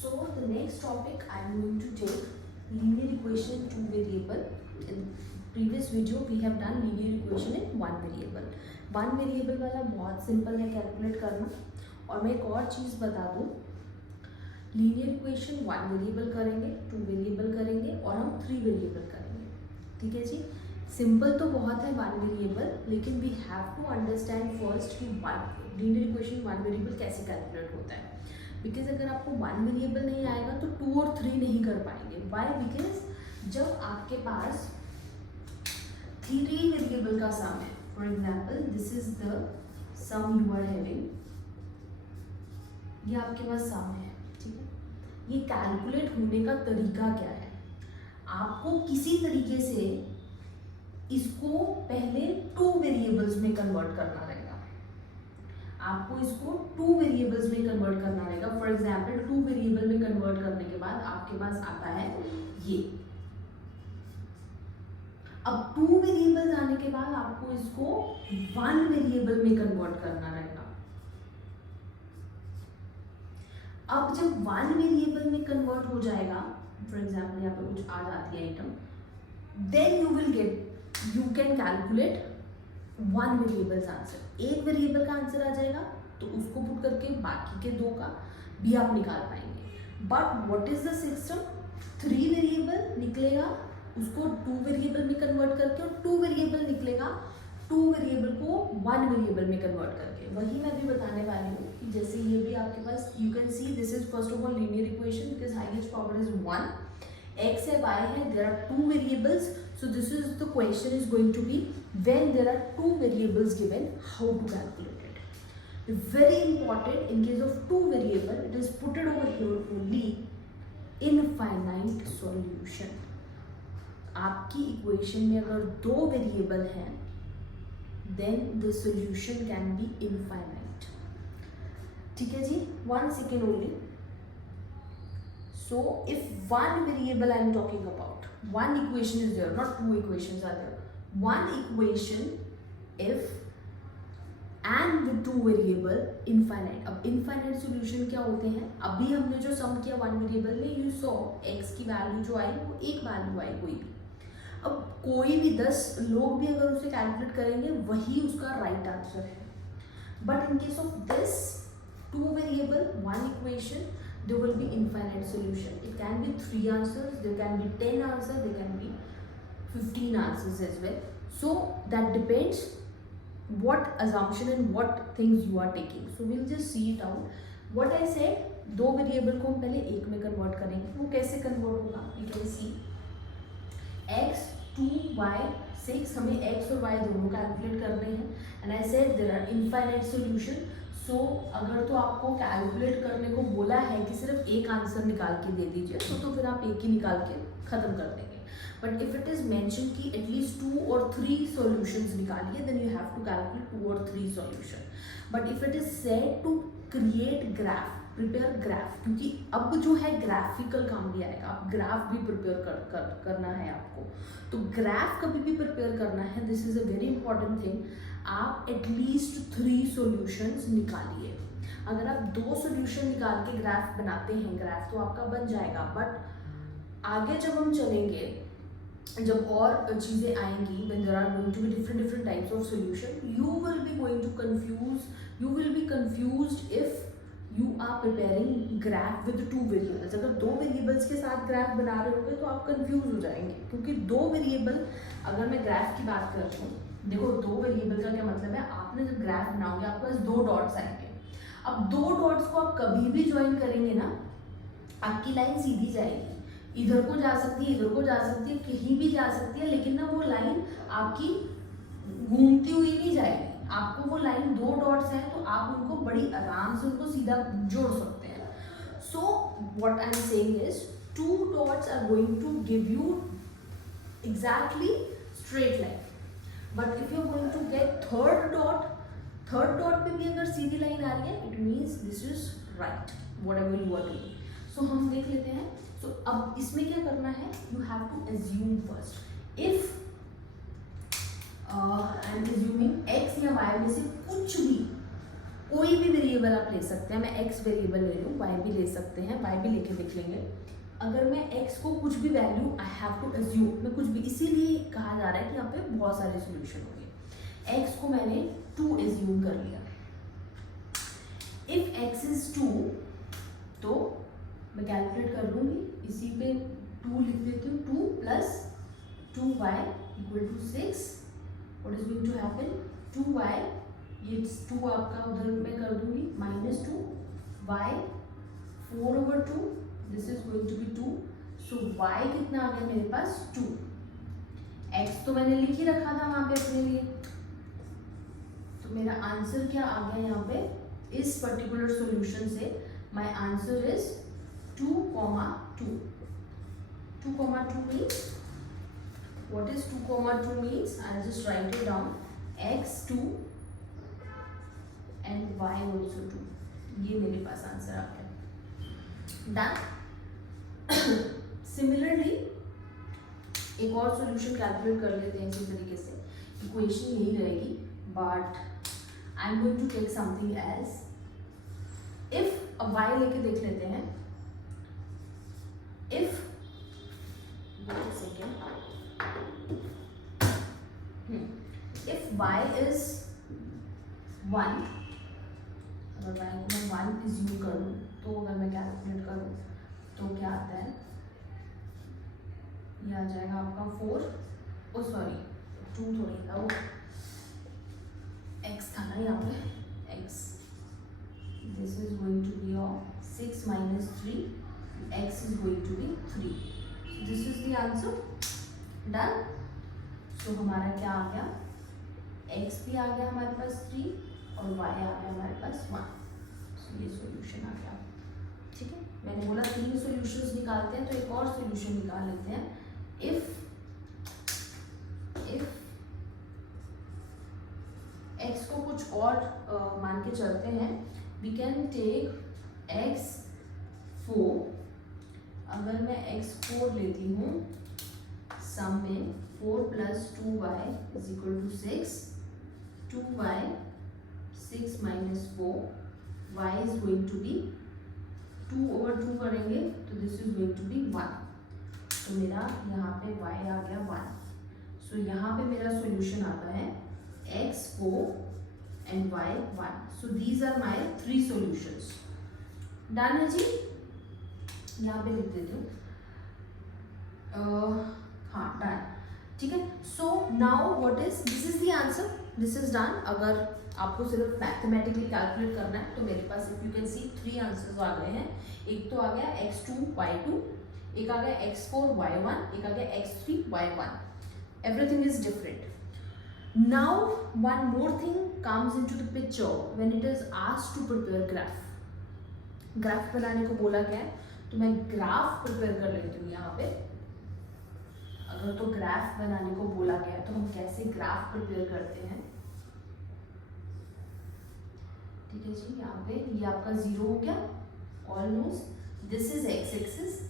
So the next topic I am going to take linear equation in two variable. In previous video we have done linear equation in one variable. One variable वाला बहुत simple है calculate करना. और मैं एक और चीज़ बता दूँ, लीनियर इक्वेशन वन वेरिएबल करेंगे, टू वेरिएबल करेंगे और हम थ्री वेरिएबल करेंगे. ठीक है जी. सिंपल तो बहुत है वन वेरिएबल, लेकिन we have to understand first कि लीनियर इक्वेशन वन वेरिएबल कैसे कैलकुलेट होता है. बिकॉज अगर आपको वन वेरिएबल नहीं आएगा तो टू और थ्री नहीं कर पाएंगे. वाई? बिकॉज जब आपके पास थ्री वेरिएबल का सम है, for example this is the sum you are having, ये आपके पास सम है. ठीक है. ये कैलकुलेट होने का तरीका क्या है? आपको किसी तरीके से इसको पहले टू वेरिएबल्स में कन्वर्ट करना रहेगा. आपको इसको टू वेरिएबल्स में कन्वर्ट करना रहेगा. फॉर एग्जाम्पल टू वेरिएबल में कन्वर्ट करने के बाद आपके पास आता है ये. अब टू वेरिएबल्स आने के बाद आपको इसको वन वेरिएबल में कन्वर्ट करना रहेगा. अब जब वन वेरिएबल में कन्वर्ट हो जाएगा, फॉर एग्जाम्पल यहाँ पे कुछ आ जाती है item, then you can calculate one variables answer. एक वेरिएबल का आंसर आ जाएगा तो उसको पुट करके बाकी के दो का भी आप निकाल पाएंगे. But what is the system? Three variable निकलेगा, उसको टू वेरिएबल में कन्वर्ट करके, और टू वेरिएबल निकलेगा, टू वेरिएबल को वन वेरिएबल में कन्वर्ट करके. वही मैं भी बताने वाली हूँ कि जैसे ये भी आपके पास, you can see this is first of all linear equation because highest power is one. x है, y है, there are two variables. So this is the question is going to be when there are two variables given, how to calculate it. Very important in case of two variable, it is put over here only infinite solution. आपकी equation में अगर दो variable हैं then the solution can be infinite. ठीक है जी. 1 second only. So if one variable I am talking about, one equation is there, not two equations are there. One equation if and with two variable infinite. अब infinite solution क्या होते हैं? अभी हमने जो सम किया one variable में, you saw x की वैल्यू जो आई वो एक वैल्यू आई कोई भी. अब कोई भी 10 लोग भी अगर उसे कैलकुलेट करेंगे वही उसका राइट आंसर है. But in case of this two variable one equation, there will be infinite solution. It can be 3 answers, there can be 10 answers, there can be 15 answers as well. So that depends what assumption and what things you are taking. So we'll just see it out. What I said, दो variable को हम पहले एक में convert करेंगे. वो कैसे convert होगा? You can see x 2 y 6, हमें x और y दोनों कैलकुलेट करने हैं. And I said there are infinite solution. सो अगर तो आपको कैलकुलेट करने को बोला है कि सिर्फ एक आंसर निकाल के दे दीजिए तो फिर आप एक ही निकाल के ख़त्म कर देंगे. But if it is mention कि एटलीस्ट टू और थ्री सॉल्यूशंस निकालिए, then you have to calculate two और three solution. But if it is said to create graph, prepare graph, क्योंकि अब जो है ग्राफिकल काम भी आएगा. आप ग्राफ भी प्रिपेयर करना है आपको. तो ग्राफ कभी भी प्रिपेयर करना है, this is a very important thing. आप एटलीस्ट थ्री सॉल्यूशंस निकालिए. अगर आप दो सॉल्यूशन निकाल के ग्राफ बनाते हैं, ग्राफ तो आपका बन जाएगा. बट आगे जब हम चलेंगे, जब और चीज़ें आएंगी, when there are going to be different types of solution, you will be going to confuse, you will be confused if you are preparing graph with two variables. अगर दो वेरिएबल्स के साथ ग्राफ बना रहे होंगे तो आप कंफ्यूज हो जाएंगे, क्योंकि दो वेरिएबल, अगर मैं ग्राफ की बात करती हूँ, देखो दो वेरिएबल का क्या मतलब है? आपने जब ग्राफ बनाओगे आपके पास दो डॉट्स आएंगे. अब दो डॉट्स को आप कभी भी ज्वाइन करेंगे ना, आपकी लाइन सीधी जाएगी. इधर को जा सकती है, इधर को जा सकती है, कहीं भी जा सकती है, लेकिन ना वो लाइन आपकी घूमती हुई नहीं जाएगी. आपको वो लाइन, दो डॉट्स हैं तो आप उनको बड़ी आराम से उनको सीधा जोड़ सकते हैं. So what I am saying is two dots are going to give you exactly straight line. But if you are going to get third dot पे भी अगर सीधी लाइन आ रही है, it means this is right whatever you are doing. So हम देख लेते हैं. सो अब इसमें क्या करना है? You have to assume first. If I am assuming x या y में से कुछ भी कोई भी वेरिएबल आप ले सकते हैं, मैं एक्स वेरिएबल ले लूँ, वाई भी ले सकते हैं, वाई भी लेके देख लेंगे। अगर मैं एक्स को कुछ भी value I have to assume, मैं कुछ भी, इसीलिए कहा जा रहा है कि यहाँ पे बहुत सारे सोल्यूशन होंगे। एक्स को मैंने 2 एज्यूम कर लिया। इफ एक्स इज 2 तो मैं कैलकुलेट कर दूंगी, इसी पे 2 लिख देती हूँ, 2 plus 2y equal to 6। What is going to happen, 2y, ये 2 आपका उधर मैं कर दूंगी, minus 2 y 4/2, this is going to be 2। So y कितना आ गया मेरे पास 2। x तो मैंने लिख ही रखा था वहां पे अपने लिए, तो मेरा आंसर क्या आ गया यहाँ पे, इस पर्टिकुलर सॉल्यूशन से my answer is 2,2। 2,2 means, what is 2,2 means? I'll just write it down, x 2 and y also 2। ये मेरे पास आंसर आ गया। डन। सिमिलरली एक और सॉल्यूशन कैलकुलेट कर लेते हैं इसी तरीके से, इक्वेशन यही रहेगी but I am going to take something else. If अब y लेके देख लेते हैं, इफ if y is 1, अगर y को मैं 1 एज्यूम करूँ तो अगर मैं कैलकुलेट करूँ तो क्या आता है, ये आ जाएगा आपका 4, ओ सॉरी 2 थोड़ी था, वो x था ना यहाँ पे, x, this is going to be of 6 minus 3, x is going to be 3, so this is the answer। Done. So हमारा क्या आ गया, x भी आ गया हमारे पास 3 और y आ गया हमारे पास 1। सो ये सॉल्यूशन आ गया। ठीक है, मैंने बोला 3 सॉल्यूशंस निकालते हैं, तो एक और सॉल्यूशन निकाल लेते हैं। इफ x को कुछ और मान के चलते हैं, वी कैन टेक x4। अगर मैं x4 लेती हूँ, सम में 4 plus 2y is equal to 6, 2y 6 minus 4, y is going to be 2/2 करेंगे तो this is going to be 1। तो मेरा यहाँ पे y आ गया 1। सो यहाँ पे मेरा सॉल्यूशन आता है x4 and y 1। So these are my 3 solutions। Done है जी, यहाँ पे लिख देती हूँ, हाँ डन। ठीक है, so now what is, this is the answer, this is done. अगर आपको सिर्फ मैथमेटिकली कैलकुलेट करना है तो मेरे पास if you can see 3 answers आ गए हैं। एक तो आ गया x2 y2, एक आ गया x4 y1, एक आ गया x3 y1। Everything is different. Now one more thing comes into the picture when it is asked to prepare graph. Graph बनाने को बोला गया है, तो मैं ग्राफ प्रिपेयर कर लेती हूँ यहाँ पे। अगर तो ग्राफ बनाने को बोला गया है तो हम कैसे ग्राफ प्रिपेयर करते हैं। ठीक है जी, यहाँ पे ये आपका 0 हो गया almost. This is x axis,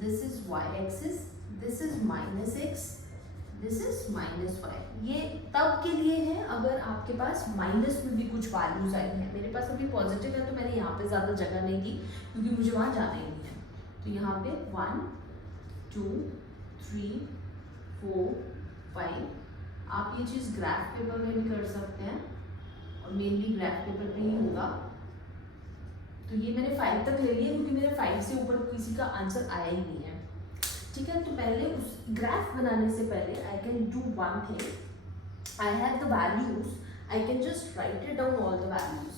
this is y axis, this is -x, this is -y। ये तब के लिए है अगर आपके पास माइनस में भी कुछ वैल्यूज आई हैं। मेरे पास अभी पॉजिटिव है तो मैंने यहाँ पे ज़्यादा जगह नहीं की क्योंकि मुझे वहाँ जाना ही नहीं है। तो यहाँ पे 1 2 3 4 5। आप ये चीज़ ग्राफ पेपर में भी कर सकते हैं और मेनली ग्राफ पेपर पे ही होगा। तो ये मैंने 5 तक ले लिया क्योंकि मेरे 5 से ऊपर किसी का आंसर आया ही नहीं है। ठीक है, तो पहले उस ग्राफ बनाने से पहले I can do one thing. I have the values, I can just write it down all the values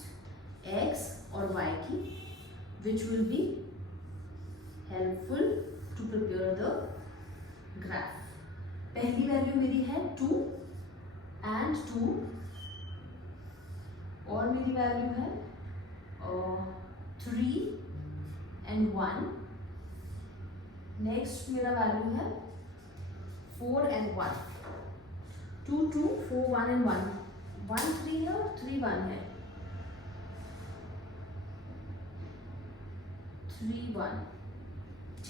x और वाई की, which will be helpful to prepare the graph. पहली वैल्यू मेरी है 2 एंड 2 और मेरी वैल्यू है 3 and 1। Next मेरा value है 4 एंड 1। 2 2 4 1 एंड 1 1 3 है और 3 1 है। 3 1